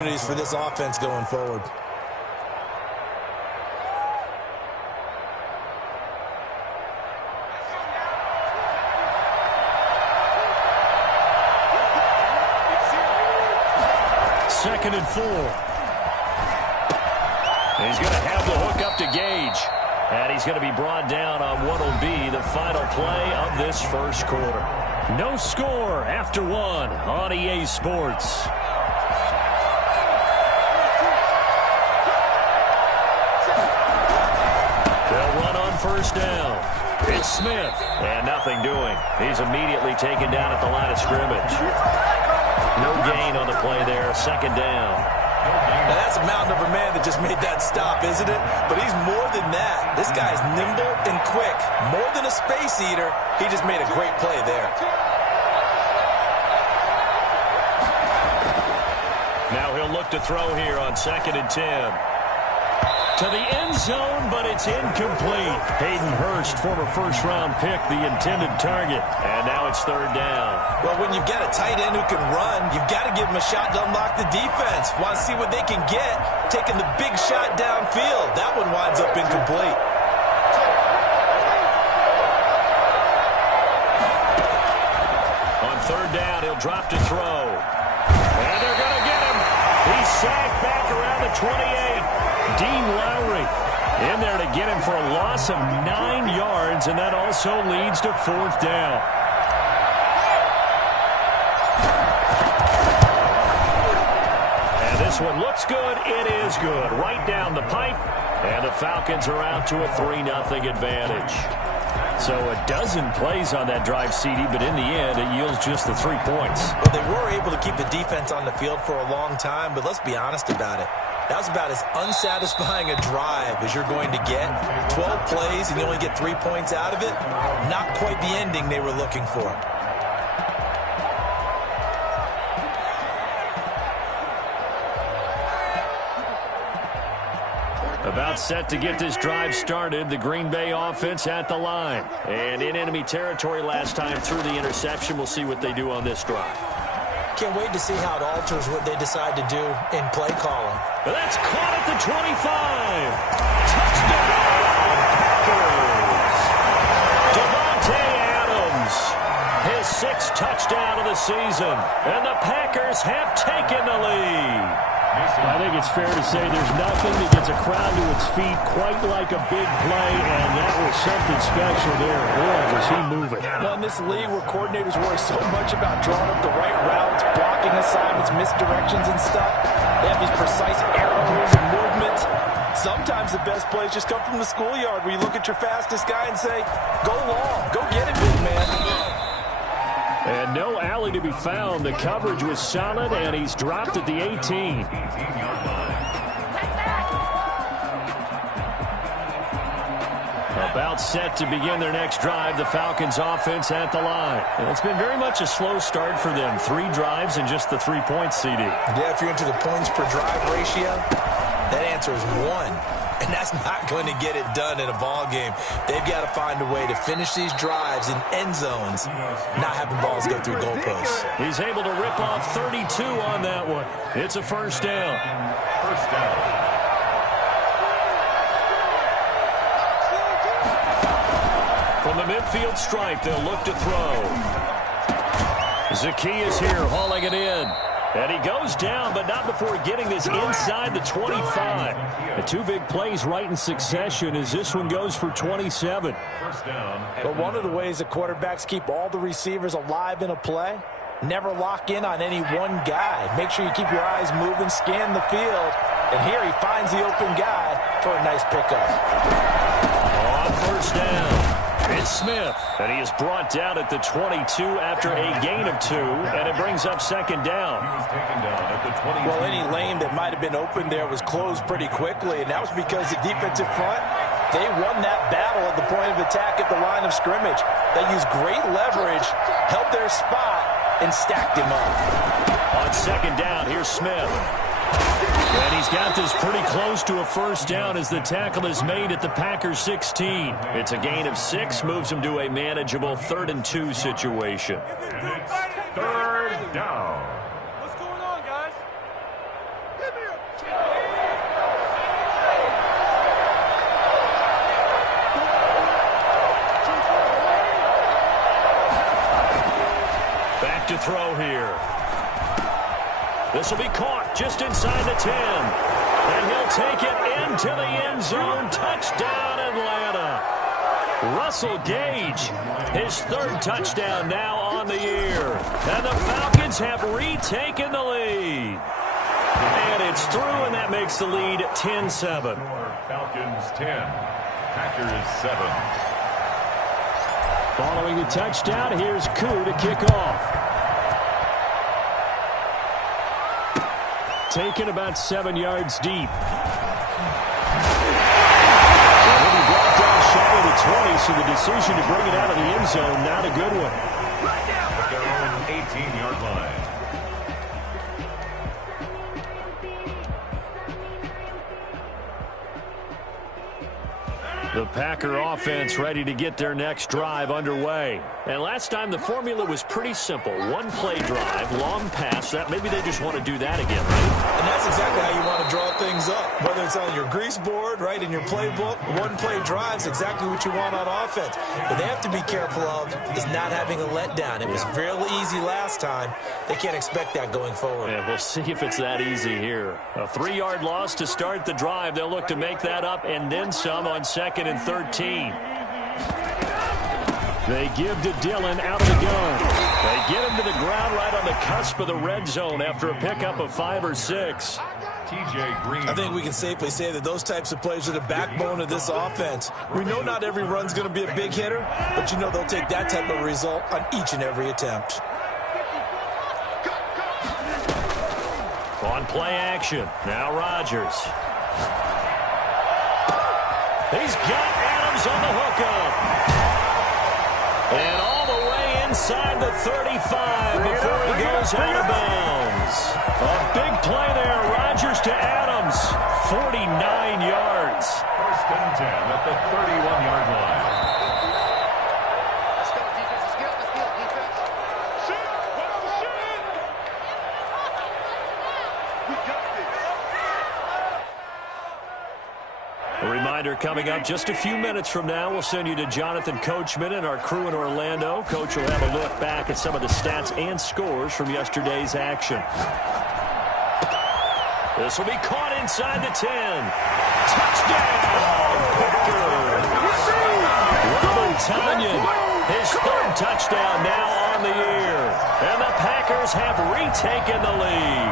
For this offense going forward. Second and 4. He's going to have the hook up to Gage. And he's going to be brought down on what will be the final play of this first quarter. No score after one on EA Sports. First down. It's Smith. And nothing doing. He's immediately taken down at the line of scrimmage. No gain on the play there. Second down. Now that's a mountain of a man that just made that stop, isn't it? But he's more than that. This guy's nimble and quick. More than a space eater. He just made a great play there. Now he'll look to throw here on 2nd and 10. To the end zone, but it's incomplete. Hayden Hurst, former first-round pick, the intended target. And now it's 3rd down. Well, when you've got a tight end who can run, you've got to give him a shot to unlock the defense. Want to see what they can get, taking the big shot downfield. That one winds up incomplete. On 3rd down, he'll drop to throw. And they're going to get him. He's sacked back around the 28. Dean Lowry in there to get him for a loss of 9 yards, and that also leads to 4th down. And this one looks good. It is good. Right down the pipe, and the Falcons are out to a 3-0 advantage. So a dozen plays on that drive, CD, but in the end, it yields just the 3 points. Well, they were able to keep the defense on the field for a long time, but let's be honest about it. That was about as unsatisfying a drive as you're going to get. 12 plays and you only get 3 points out of it. Not quite the ending they were looking for. About set to get this drive started. The Green Bay offense at the line. And in enemy territory last time through the interception. We'll see what they do on this drive. Can't wait to see how it alters what they decide to do in play calling. That's caught at the 25. Touchdown, Packers. Devontae Adams, his 6th touchdown of the season. And the Packers have taken the lead. I think it's fair to say there's nothing that gets a crowd to its feet quite like a big play, and that was something special there. Boy, was he moving. Well, in this league where coordinators worry so much about drawing up the right routes, blocking assignments, misdirections and stuff, they have these precise arrows and movements. Sometimes the best plays just come from the schoolyard where you look at your fastest guy and say, go long, go get it, big man. And no alley to be found. The coverage was solid, and he's dropped at the 18. About set to begin their next drive. The Falcons offense at the line. And it's been very much a slow start for them. 3 drives and just the 3 points, CD. Yeah, if you're into the points per drive ratio, that answer is 1. And that's not going to get it done in a ball game. They've got to find a way to finish these drives in end zones, not having balls go through goalposts. He's able to rip off 32 on that one. It's a first down. First down. From the midfield stripe, they'll look to throw. Zacchaeus here hauling it in. And he goes down, but not before getting this inside the 25. The 2 big plays right in succession as this one goes for 27. First down. But one of the ways that quarterbacks keep all the receivers alive in a play, never lock in on any one guy. Make sure you keep your eyes moving, scan the field. And here he finds the open guy for a nice pickup. On first down. It's Smith, and he is brought down at the 22 after a gain of 2, and it brings up second down. He was taken down at the 22. Well, any lane that might have been open there was closed pretty quickly, and that was because the defensive front, they won that battle at the point of attack at the line of scrimmage. They used great leverage, held their spot, and stacked him up. On second down, here's Smith. And he's got this pretty close to a first down as the tackle is made at the Packers 16. It's a gain of 6, moves him to a manageable 3rd and 2 situation. And it's 3rd down. What's going on, guys? to throw here. This will be caught just inside the 10. And he'll take it into the end zone. Touchdown, Atlanta. Russell Gage, his third touchdown now on the year. And the Falcons have retaken the lead. And it's through, and that makes the lead 10-7. Falcons 10, Packers 7. Following the touchdown, here's Koo to kick off. Taken about 7 yards deep. And he'll be brought down shy of the 20, so the decision to bring it out of the end zone, not a good one. At their own 18-yard line. The Packer offense ready to get their next drive underway. And last time the formula was pretty simple. One-play drive, long pass. That maybe they just want to do that again, right? And that's exactly how you want to draw things up. Whether it's on your grease board, right, in your playbook, one-play drive's exactly what you want on offense. But they have to be careful of is not having a letdown. It was real easy last time. They can't expect that going forward. Yeah, we'll see if it's that easy here. A 3-yard loss to start the drive. They'll look to make that up and then some on 2nd and 13. They give to Dillon out of the gun. They get him to the ground right on the cusp of the red zone after a pickup of 5 or 6. TJ Green. I think we can safely say that those types of plays are the backbone of this offense. We know not every run's going to be a big hitter, but you know they'll take that type of result on each and every attempt. On play action. Now Rodgers. He's got Adams on the hookup. And all the way inside the 35 before he goes out of bounds. A big play there. Rodgers to Adams. 49 yards. First and 10 at the 31-yard line. Let's go, defense. Let's get defense. We got this. A reminder coming up just a few minutes from now. We'll send you to Jonathan Coachman and our crew in Orlando. Coach will have a look back at some of the stats and scores from yesterday's action. This will be caught inside the 10. Touchdown! Robert Tonyan, his third touchdown now on the year. And the Packers have retaken the lead.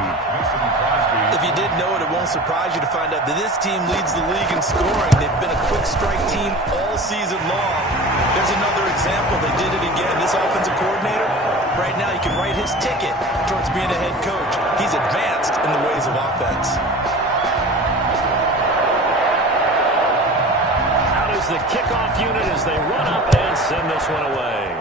If you didn't know it, it won't surprise you to find out that this team leads the league in scoring. They've been a quick strike team all season long. There's another example. They did it again. This offensive coordinator, right now you can write his ticket towards being a head coach. He's advanced in the ways of offense. Out is the kickoff unit as they run up and send this one away.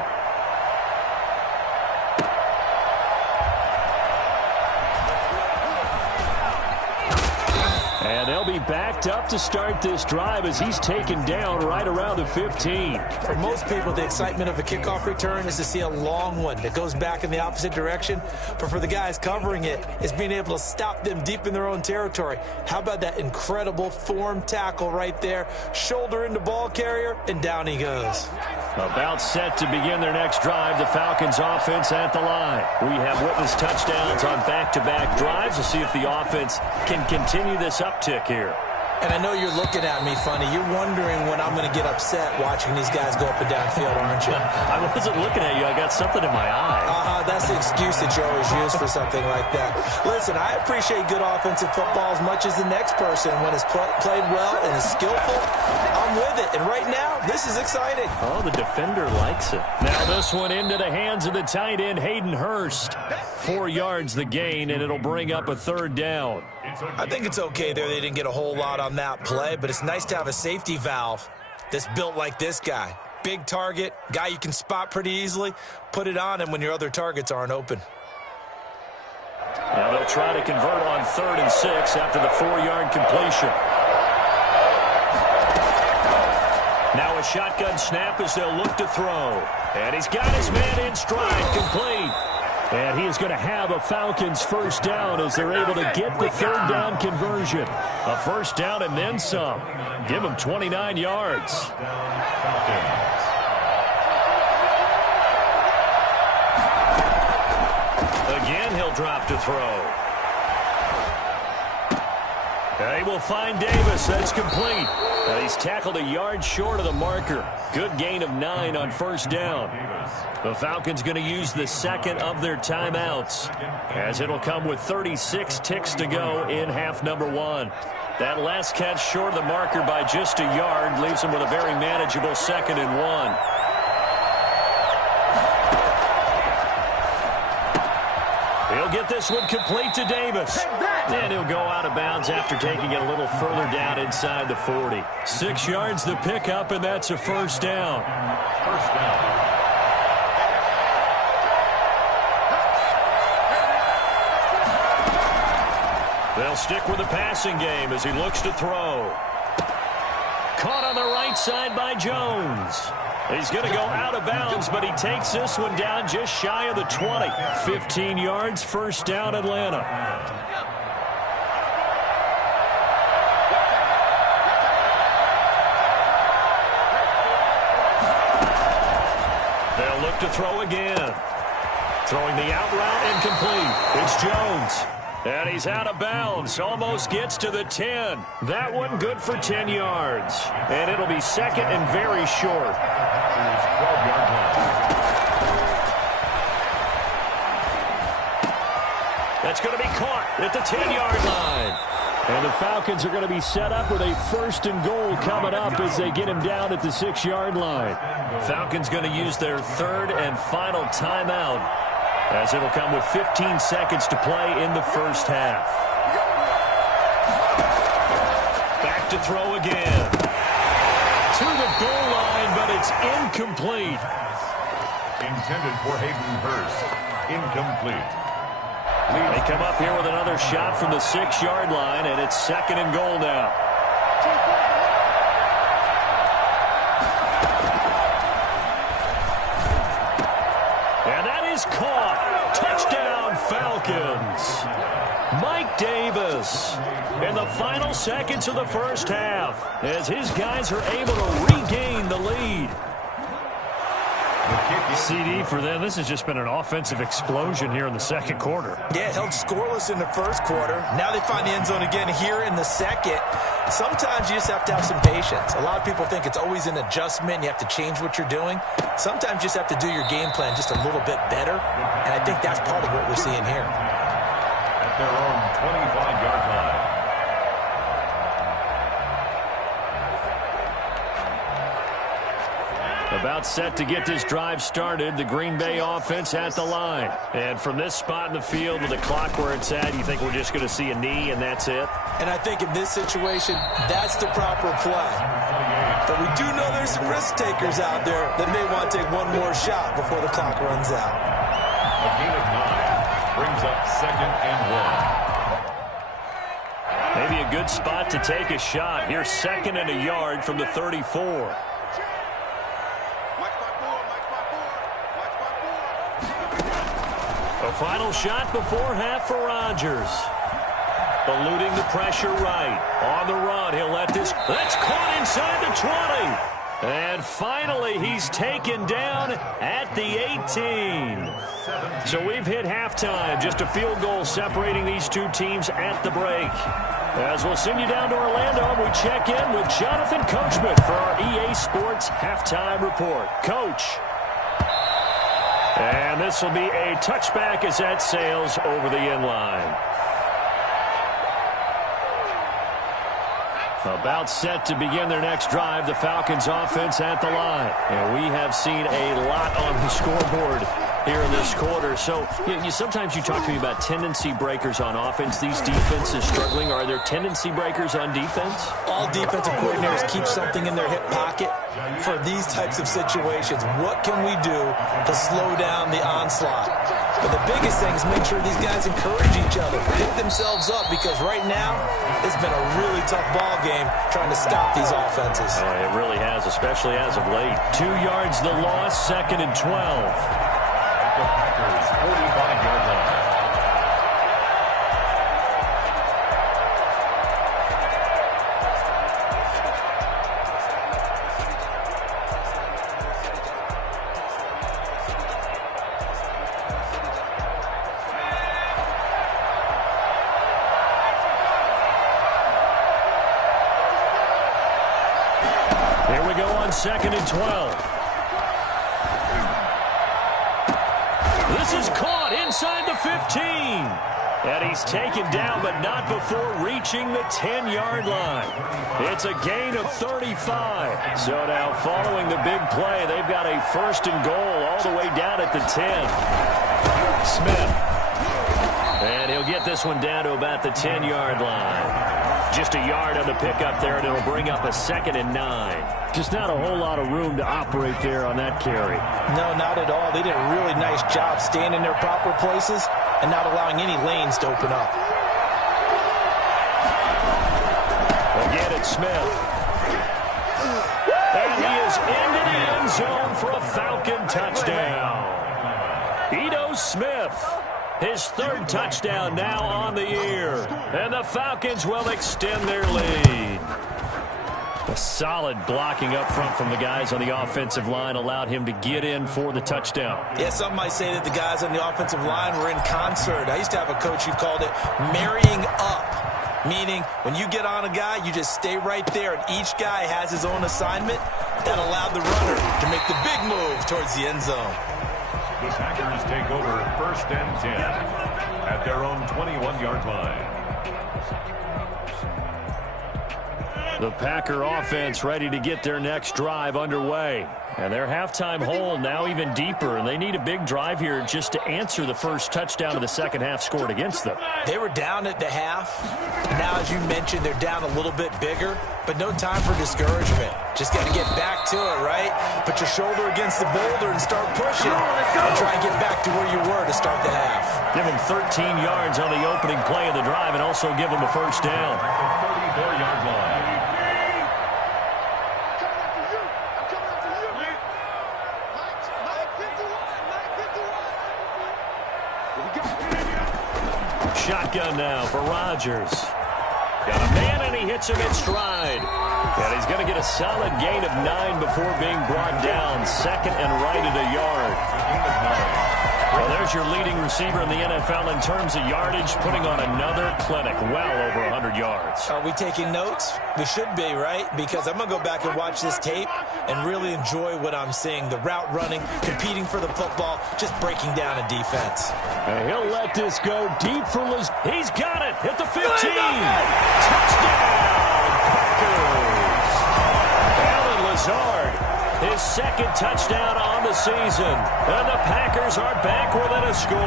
And they'll be backed up to start this drive as he's taken down right around the 15. For most people, the excitement of a kickoff return is to see a long one that goes back in the opposite direction. But for the guys covering it, it's being able to stop them deep in their own territory. How about that incredible form tackle right there? Shoulder into ball carrier, and down he goes. About set to begin their next drive, the Falcons offense at the line. We have witnessed touchdowns on back-to-back drives. We'll see if the offense can continue this uptick here. And I know you're looking at me funny. You're wondering when I'm going to get upset watching these guys go up and down field, aren't you? I wasn't looking at you. I got something in my eye. That's the excuse that you always use for something like that. Listen, I appreciate good offensive football as much as the next person. When it's played well and is skillful, I'm with it. And right now, this is exciting. Oh, the defender likes it. Now this one into the hands of the tight end, Hayden Hurst. 4 yards the gain, and it'll bring up a third down. I think it's okay there. They didn't get a whole lot on that play, but it's nice to have a safety valve that's built like this guy. Big target, guy you can spot pretty easily. Put it on him when your other targets aren't open. Now they'll try to convert on 3rd and 6 after the 4-yard completion. Now a shotgun snap as they'll look to throw. And he's got his man in stride, complete. And he is going to have a Falcons first down as they're able to get the 3rd down conversion. A first down and then some. Give him 29 yards. he'll drop to throw. He will find Davis. That's complete. He's tackled a yard short of the marker. Good gain of 9 on first down. The Falcons going to use the second of their timeouts, as it'll come with 36 ticks to go in half number 1. That last catch short of the marker by just a yard leaves them with a very manageable 2nd and 1. He'll get this one complete to Davis. And he'll go out of bounds after taking it a little further down inside the 40. 6 yards the pickup, and that's a first down. First down. They'll stick with the passing game as he looks to throw. Caught on the right side by Jones. He's going to go out of bounds, but he takes this one down just shy of the 20. 15 yards, first down, Atlanta. They'll look to throw again. Throwing the out route incomplete. It's Jones. And he's out of bounds. Almost gets to the 10. That one good for 10 yards. And it'll be second and very short. 12-yard line. That's going to be caught at the 10-yard line. And the Falcons are going to be set up with a 1st and goal coming up as they get him down at the 6-yard line. Falcons going to use their 3rd and final timeout, as it'll come with 15 seconds to play in the first half. Back to throw again. To the goal line, but it's incomplete. Intended for Hayden Hurst. Incomplete. They come up here with another shot from the 6-yard line, and it's 2nd and goal now. And that is caught. Touchdown, Falcons. Mike Davis in the final seconds of the first half, as his guys are able to regain the lead. CD for them. This has just been an offensive explosion here in the second quarter. Yeah, held scoreless in the first quarter. Now they find the end zone again here in the second. Sometimes you just have to have some patience. A lot of people think it's always an adjustment. You have to change what you're doing. Sometimes you just have to do your game plan just a little bit better. And I think that's part of what we're seeing here. At their own 25-yard line. About set to get this drive started, the Green Bay offense at the line. And from this spot in the field with the clock where it's at, you think we're just going to see a knee and that's it? And I think in this situation, that's the proper play. But we do know there's some risk takers out there that may want to take one more shot before the clock runs out. A gain of 9 brings up 2nd and 1. Maybe a good spot to take a shot. Here's 2nd and a yard from the 34. A final shot before half for Rodgers. Eluding the pressure right. On the run, he'll let this. That's caught inside the 20. And finally, he's taken down at the 18. So we've hit halftime. Just a field goal separating these two teams at the break. As we'll send you down to Orlando, we check in with Jonathan Coachman for our EA Sports Halftime Report. Coach. And this will be a touchback as that sails over the end line. About set to begin their next drive, the Falcons offense at the line. And we have seen a lot on the scoreboard here in this quarter. So sometimes you talk to me about tendency breakers on offense. These defenses struggling. Are there tendency breakers on defense? All defensive coordinators keep something in their hip pocket for these types of situations. What can we do to slow down the onslaught? But the biggest thing is make sure these guys encourage each other, pick themselves up, because right now it's been a really tough ball game trying to stop these offenses. Oh, it really has, especially as of late. 2 yards the loss, 2nd and 12. The Packers' 45-yard line. on 2nd and 12. This is caught inside the 15. And he's taken down, but not before reaching the 10-yard line. It's a gain of 35. So now following the big play, they've got a 1st and goal all the way down at the 10. Smith. And he'll get this one down to about the 10-yard line. Just a yard on the pickup there, and it'll bring up a 2nd and 9. Just not a whole lot of room to operate there on that carry. No, not at all. They did a really nice job staying in their proper places and not allowing any lanes to open up. Again, it's Smith. And he is into the end zone for a Falcon touchdown. Ito Smith, his 3rd touchdown now on the year. And the Falcons will extend their lead. A solid blocking up front from the guys on the offensive line allowed him to get in for the touchdown. Yeah, some might say that the guys on the offensive line were in concert. I used to have a coach who called it marrying up, meaning when you get on a guy, you just stay right there, and each guy has his own assignment. That allowed the runner to make the big move towards the end zone. The Packers take over 1st and 10 at their own 21-yard line. The Packer offense ready to get their next drive underway. And their halftime hole now even deeper, and they need a big drive here just to answer the first touchdown of the second half scored against them. They were down at the half. Now, as you mentioned, they're down a little bit bigger, but no time for discouragement. Just got to get back to it, right? Put your shoulder against the boulder and start pushing and try and get back to where you were to start the half. Give them 13 yards on the opening play of the drive and also give them a first down. 34-yard line. Shotgun now for Rodgers. Got a man, and he hits him in stride. And he's going to get a solid gain of 9 before being brought down. 2nd and right at a yard. Well, there's your leading receiver in the NFL in terms of yardage, putting on another clinic, well over 100 yards. Are we taking notes? We should be, right? Because I'm going to go back and watch this tape and really enjoy what I'm seeing. The route running, competing for the football, just breaking down a defense. And he'll let this go deep for Liz. He's got it at the 15. Touchdown, Packers. Alan Lazard, his 2nd touchdown on the season. And the Packers are back within a score.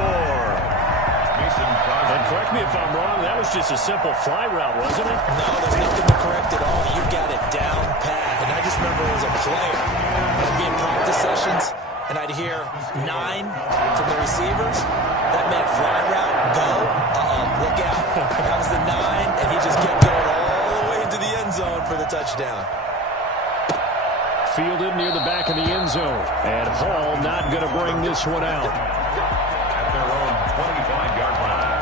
And correct me if I'm wrong, that was just a simple fly route, wasn't it? No, there's nothing to correct at all. You got it down pat. And I just remember as a player, I'd be in practice sessions, and I'd hear 9 from the receivers. That meant fly route, go, look out. That was the 9, and he just kept going all the way into the end zone for the touchdown. Fielded near the back of the end zone. And Hall not going to bring this one out. At their own 25-yard line.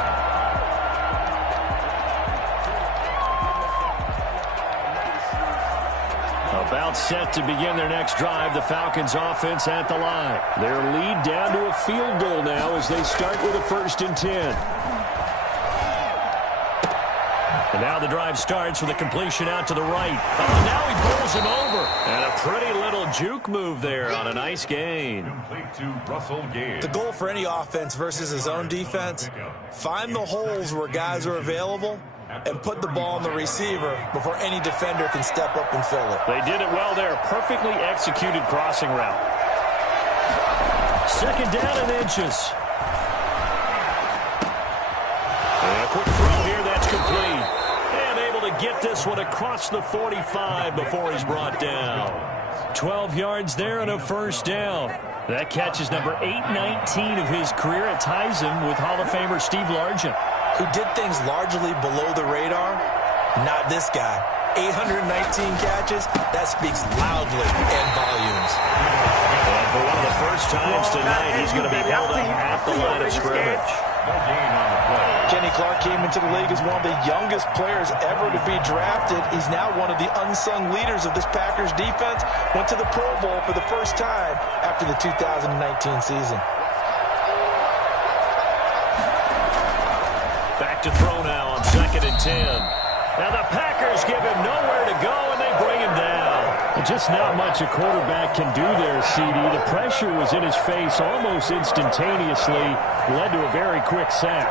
About set to begin their next drive, the Falcons offense at the line. Their lead down to a field goal now as they start with a 1st and 10. And now the drive starts with a completion out to the right. Oh, now he pulls him over. And a pretty little juke move there on a nice gain. Complete to Russell Gage. The goal for any offense versus his own defense, find the holes where guys are available and put the ball on the receiver before any defender can step up and fill it. They did it well there. Perfectly executed crossing route. 2nd down and inches. And a quick throw here. That's complete. And able to get this one across the 45 before he's brought down. 12 yards there and a 1st down. That catch is number 819 of his career. It ties him with Hall of Famer Steve Largent, who did things largely below the radar. Not this guy. 819 catches, that speaks loudly in volumes. And for one of the first times tonight, he's going to be held up at the line of scrimmage. No gain on the play. Kenny Clark came into the league as one of the youngest players ever to be drafted. He's now one of the unsung leaders of this Packers defense. Went to the Pro Bowl for the first time after the 2019 season. Back to throw now on 2nd and 10. Now the Packers give him nowhere to go, and they bring him down. Just not much a quarterback can do there, CD. The pressure was in his face almost instantaneously, led to a very quick sack.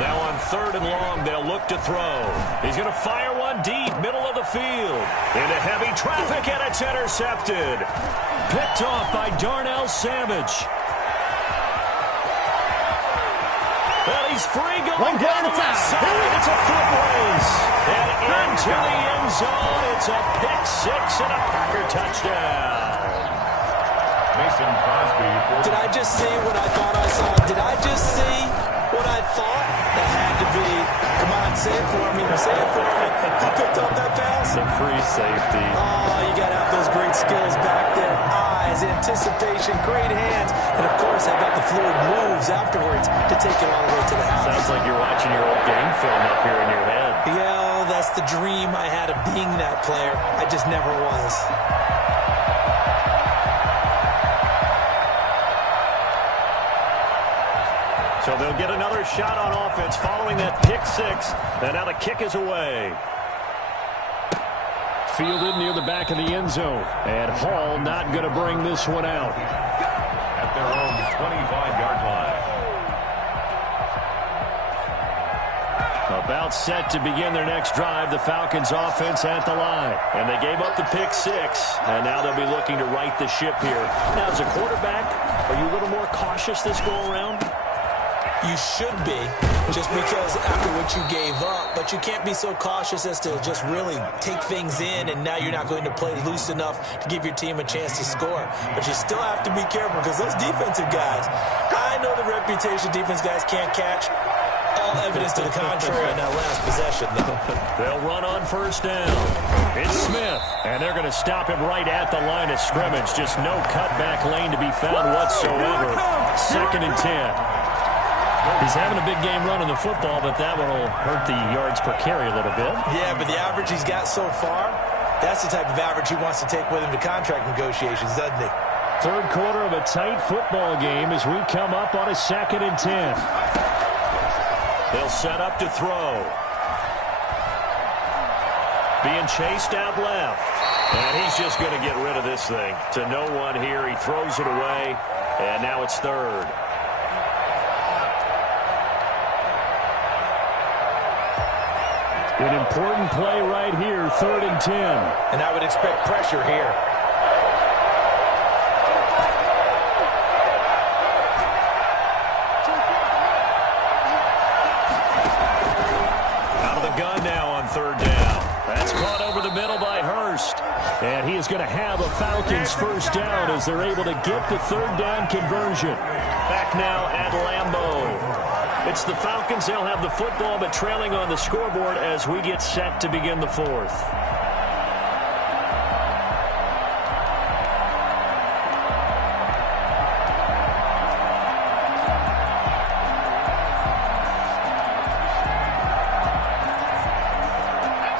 Now on 3rd and long, they'll look to throw. He's going to fire one deep, middle of the field. Into heavy traffic, and it's intercepted. Picked off by Darnell Savage. Well, he's free going down the left side. It's a foot race. And into the end zone. It's a pick six and a Packer touchdown. Mason Crosby. Did I just see what I thought I saw? Did I just see what I thought? That had to be. Come on, say it for me. Say it for me. Who picked up that pass? The free safety. Oh, you got to have those great skills back there. Eyes, anticipation, great hands. And, of course, how about the fluid moves afterwards to take it all the way to the house. Sounds like you're watching your old game film up here in your head. Yeah, that's the dream I had of being that player. I just never was. So they'll get another shot on offense following that pick six. And now the kick is away. Fielded near the back of the end zone. And Hall not going to bring this one out. At their own 25-yard line. About set to begin their next drive, the Falcons offense at the line. And they gave up the pick six. And now they'll be looking to right the ship here. Now, as a quarterback, are you a little more cautious this go around? You should be, just because after what you gave up. But you can't be so cautious as to just really take things in, and now you're not going to play loose enough to give your team a chance to score. But you still have to be careful because those defensive guys, I know the reputation defense guys can't catch. All evidence to the contrary on that last possession, though. They'll run on first down. It's Smith, and they're going to stop him right at the line of scrimmage. Just no cutback lane to be found whatsoever. 2nd and 10. He's having a big game running the football, but that one will hurt the yards per carry a little bit. Yeah, but the average he's got so far, that's the type of average he wants to take with him to contract negotiations, doesn't he? 3rd quarter of a tight football game as we come up on a 2nd and 10. They'll set up to throw. Being chased out left. And he's just going to get rid of this thing. To no one here. He throws it away. And now it's 3rd. An important play right here, 3rd and 10. And I would expect pressure here. Out of the gun now on 3rd down. That's caught over the middle by Hurst. And he is going to have a Falcons first down as they're able to get the 3rd down conversion. Back now at Lambeau. It's the Falcons. They'll have the football, but trailing on the scoreboard as we get set to begin the 4th.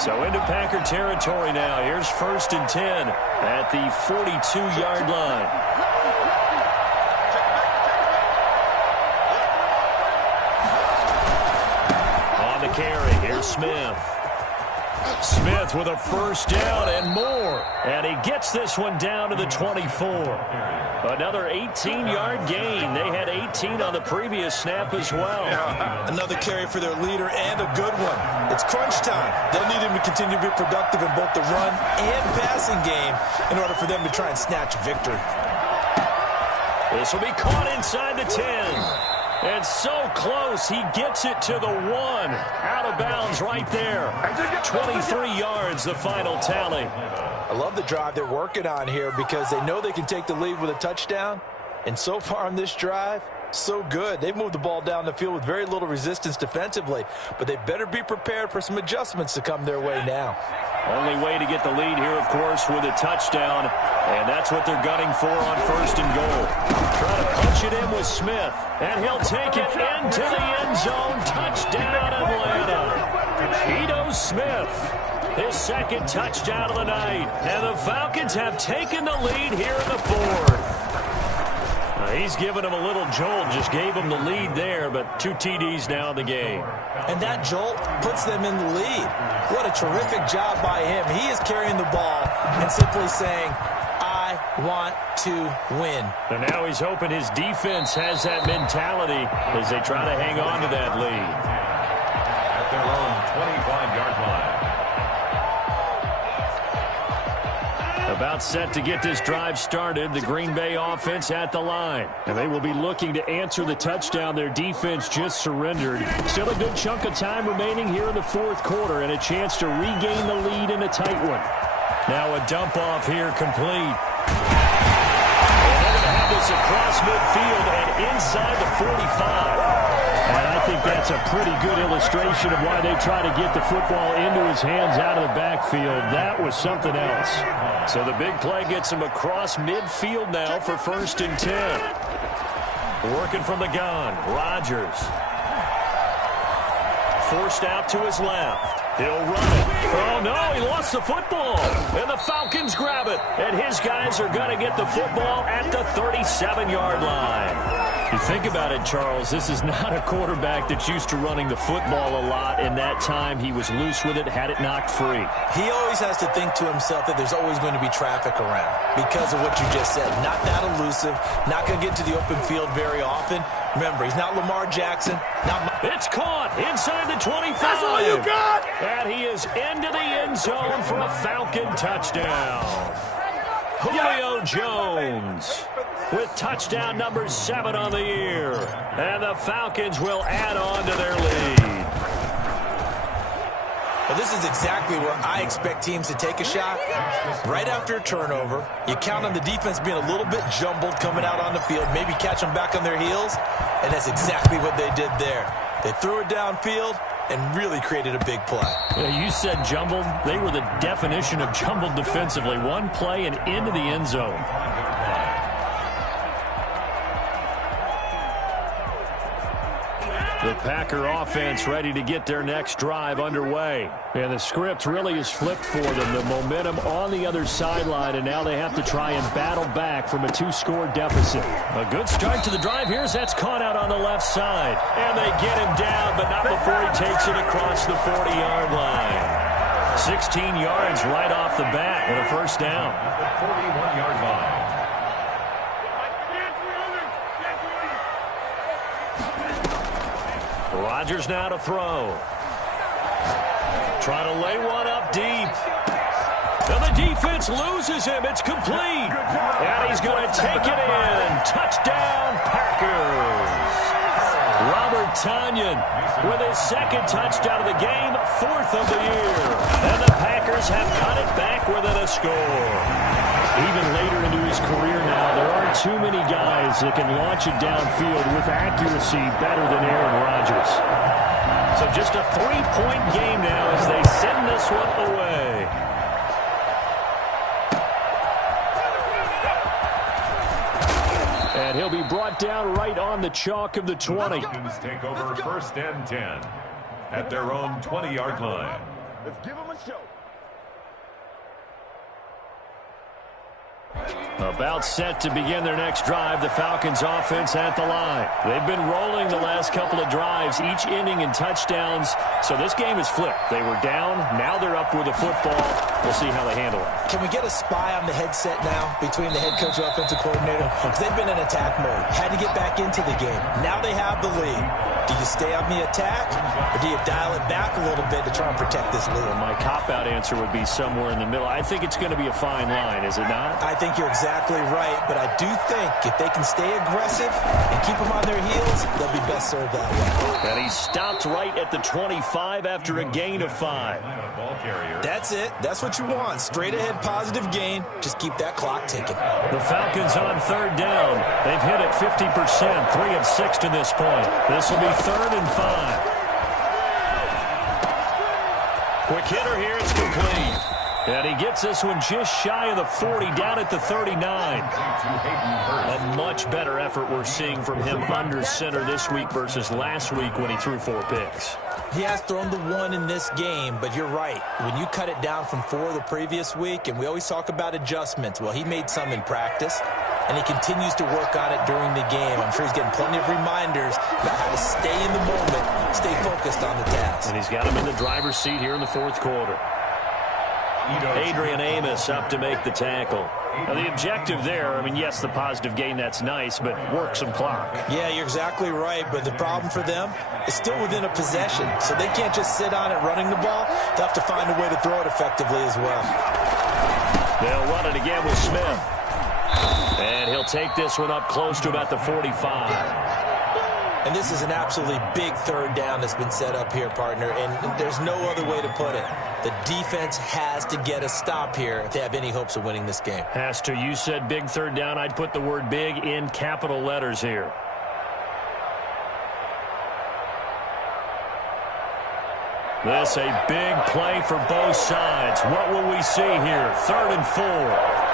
So into Packer territory now. Here's 1st and 10 at the 42-yard line. Carry. Here's Smith. Smith with a first down and more. And he gets this one down to the 24. Another 18-yard gain. They had 18 on the previous snap as well. Another carry for their leader and a good one. It's crunch time. They'll need him to continue to be productive in both the run and passing game in order for them to try and snatch a victory. This will be caught inside the 10. And so close, he gets it to the 1. Out of bounds right there. 23 yards, the final tally. I love the drive they're working on here because they know they can take the lead with a touchdown. And so far on this drive, so good. They've moved the ball down the field with very little resistance defensively. But they better be prepared for some adjustments to come their way now. Only way to get the lead here, of course, with a touchdown. And that's what they're gunning for on 1st and goal. Trying to punch it in with Smith. And he'll take it into the end zone. Touchdown, Atlanta. Ito Smith. His 2nd touchdown of the night. And the Falcons have taken the lead here in the 4th. He's given him a little jolt, just gave him the lead there, but 2 TDs now in the game. And that jolt puts them in the lead. What a terrific job by him. He is carrying the ball and simply saying, I want to win. And now he's hoping his defense has that mentality as they try to hang on to that lead. At their own 25-yard line. About set to get this drive started, the Green Bay offense at the line. And they will be looking to answer the touchdown their defense just surrendered. Still a good chunk of time remaining here in the fourth quarter and a chance to regain the lead in a tight one. Now a dump off here complete. And they're going to have this across midfield and inside the 45. And I think that's a pretty good illustration of why they try to get the football into his hands out of the backfield. That was something else. So the big play gets him across midfield now for 1st and 10. Working from the gun, Rodgers. Forced out to his left. He'll run it. Oh, no, he lost the football. And the Falcons grab it. And his guys are going to get the football at the 37-yard line. You think about it, Charles, this is not a quarterback that's used to running the football a lot. In that time, he was loose with it, had it knocked free. He always has to think to himself that there's always going to be traffic around because of what you just said. Not that elusive, not going to get to the open field very often. Remember, he's not Lamar Jackson. It's caught inside the 25. That's all you got! And he is into the end zone for a Falcon touchdown. Julio Jones with touchdown number 7 on the year. And the Falcons will add on to their lead. Well, this is exactly where I expect teams to take a shot. Right after a turnover, you count on the defense being a little bit jumbled coming out on the field, maybe catch them back on their heels, and that's exactly what they did there. They threw it downfield and really created a big play. Yeah, you said jumbled. They were the definition of jumbled defensively. One play and into the end zone. The Packer offense ready to get their next drive underway. And the script really is flipped for them. The momentum on the other sideline, and now they have to try and battle back from a 2-score deficit. A good start to the drive here as that's caught out on the left side. And they get him down, but not before he takes it across the 40-yard line. 16 yards right off the bat and a first down. The 41-yard line. Rodgers now to throw. Trying to lay one up deep. And the defense loses him. It's complete. And he's going to take it in. Touchdown, Packers. Robert Tonyan with his 2nd touchdown of the game, 4th of the year. And the Packers have cut it back within a score. Even later into his career now, there aren't too many guys that can launch it downfield with accuracy better than Aaron Rodgers. So just a 3-point game now as they send this one away. And he'll be brought down right on the chalk of the 20. Falcons take over 1st and 10 at their own 20-yard line. Let's give them a show. About set to begin their next drive, the Falcons offense at the line. They've been rolling the last couple of drives, each inning in touchdowns. So this game is flipped. They were down, now they're up with the football. We'll see how they handle it. Can we get a spy on the headset now between the head coach and offensive coordinator? Because they've been in attack mode. Had to get back into the game. Now they have the lead. Do you stay on the attack, or do you dial it back a little bit to try and protect this lead? Well, my cop-out answer would be somewhere in the middle. I think it's going to be a fine line, is it not? I think you're exactly right, but I do think if they can stay aggressive and keep them on their heels, they'll be best served that way. And he stopped right at the 25 after a gain of 5. That's it. That's what you want. Straight ahead positive gain. Just keep that clock ticking. The Falcons on 3rd down. They've hit it 50%, 3 of 6 to this point. This will be 3rd and 5. Quick hitter here. It's complete. And he gets this one just shy of the 40, down at the 39. A much better effort we're seeing from him under center this week versus last week when he threw 4 picks. He has thrown the 1 in this game, but you're right. When you cut it down from 4 the previous week, and we always talk about adjustments, well, he made some in practice. and he continues to work on it during the game. I'm sure he's getting plenty of reminders about how to stay in the moment, stay focused on the task. And he's got him in the driver's seat here in the fourth quarter. Adrian Amos up to make the tackle. Now, the objective there, I mean, yes, the positive gain, that's nice, but work some clock. Yeah, you're exactly right, but the problem for them is still within a possession, so they can't just sit on it running the ball. They'll have to find a way to throw it effectively as well. They'll run it again with Smith. And he'll take this one up close to about the 45. And this is an absolutely big third down that's been set up here, partner, and there's no other way to put it. The defense has to get a stop here if they have any hopes of winning this game. Has to. You said big third down. I'd put the word big in capital letters here. This a big play for both sides. What will we see here? 3rd and 4.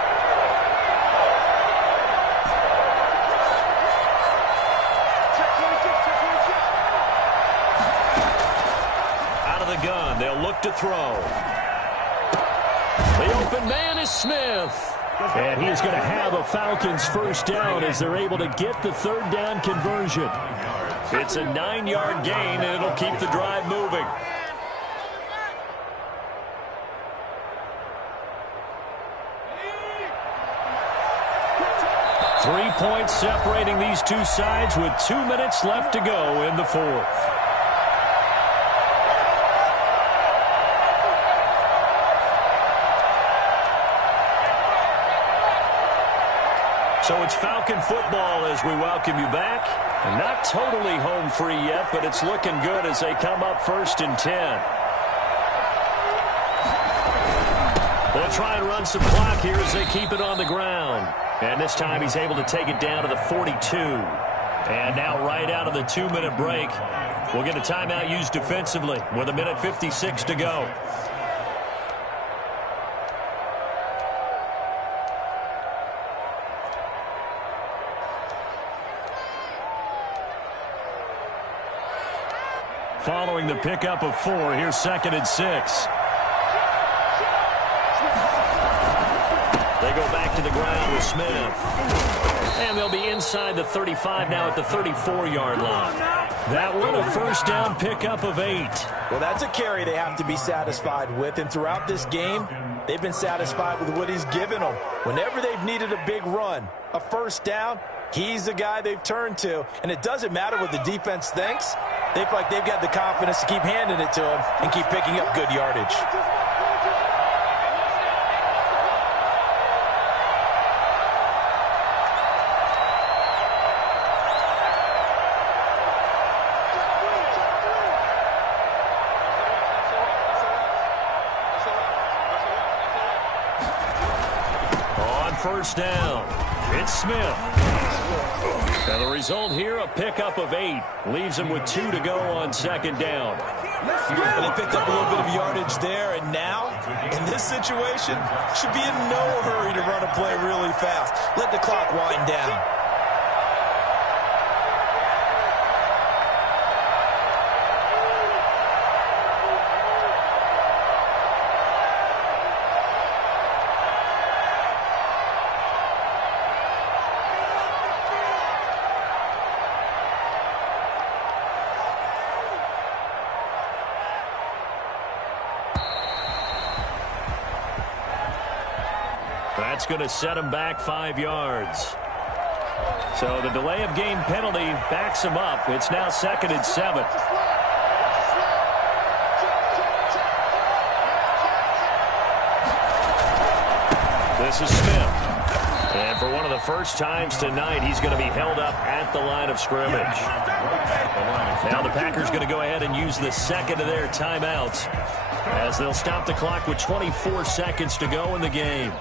Gun. They'll look to throw. The open man is Smith. And he's going to have a Falcons first down as they're able to get the third down conversion. It's a 9-yard gain, and it'll keep the drive moving. Three points separating these two sides with 2 minutes left to go in the fourth. So it's Falcon football as we welcome you back. And not totally home free yet, but it's looking good as they come up 1st and 10. They'll try and run some clock here as they keep it on the ground. And this time he's able to take it down to the 42. And now right out of the 2-minute break, we'll get a timeout used defensively with 1:56 to go. Following the pickup of 4, here's 2nd and 6. They go back to the ground with Smith. And they'll be inside the 35 now at the 34-yard line. That one a first down pickup of 8. Well, that's a carry they have to be satisfied with. And throughout this game, they've been satisfied with what he's given them. Whenever they've needed a big run, a first down, he's the guy they've turned to. And it doesn't matter what the defense thinks. They feel like they've got the confidence to keep handing it to him and keep picking up good yardage. On first down, it's Smith. And the result here, a pickup of 8. Leaves him with 2 to go on 2nd down. And they picked up a little bit of yardage there, and now, in this situation, should be in no hurry to run a play really fast. Let the clock wind down. That's going to set him back 5 yards. So the delay of game penalty backs him up. It's now 2nd and 7. This is Smith. And for one of the first times tonight, he's going to be held up at the line of scrimmage. Now the Packers going to go ahead and use the second of their timeouts as they'll stop the clock with 24 seconds to go in the game.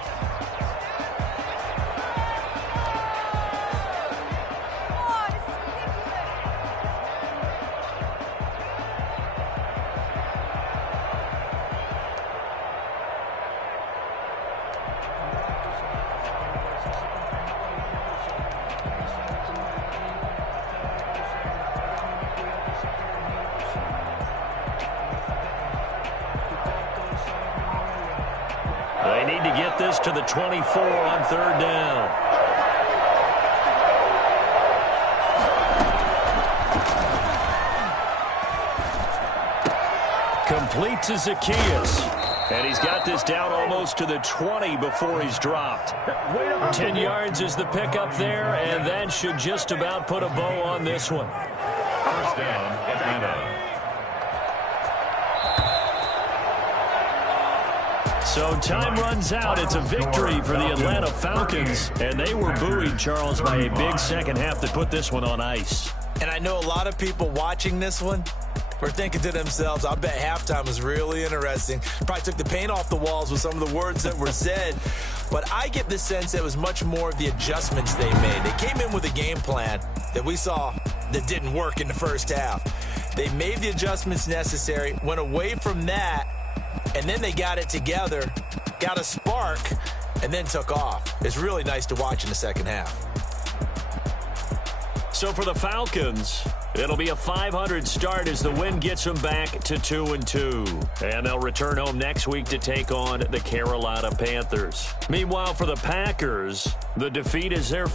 They need to get this to the 24 on 3rd down. Complete to Zacchaeus. And he's got this down almost to the 20 before he's dropped. 10 yards is the pickup there, and that should just about put a bow on this one. First down, Atlanta. So time runs out. It's a victory for the Atlanta Falcons, and they were buoyed, Charles, by a big second half that put this one on ice. And I know a lot of people watching this one were thinking to themselves, I bet halftime was really interesting. Probably took the paint off the walls with some of the words that were said. But I get the sense that it was much more of the adjustments they made. They came in with a game plan that we saw that didn't work in the first half. They made the adjustments necessary, went away from that, and then they got it together, got a spark, and then took off. It's really nice to watch in the second half. So for the Falcons, it'll be a .500 start as the win gets them back to 2-2. And they'll return home next week to take on the Carolina Panthers. Meanwhile, for the Packers, the defeat is their